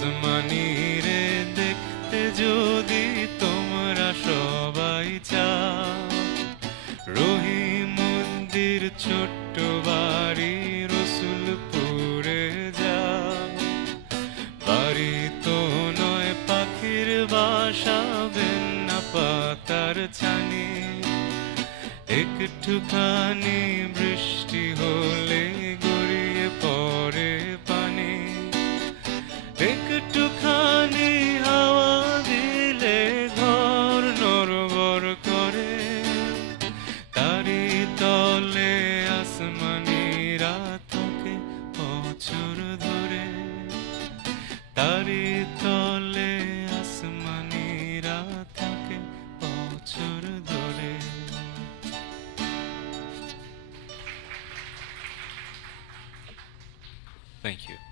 আসমানি রে দেখতে যদি তোমরা সবাই চাও, রহিমন্দির ছোট্ট বাড়ি রসুলপুরে যাও। বাড়ি তো নয় পাখির বাসা, বেন্না পাতার ছানি, একটুখানি বৃষ্টি হলে গড়িয়ে পড়ে পানি, একটুখানি হাওয়া দিলে ঘর নড়বড় করে। তারি তলে আসমানিরা থাকে বছর ধরে, তারি তলে আসমানিরা থাকে বছর ধরে। Thank you.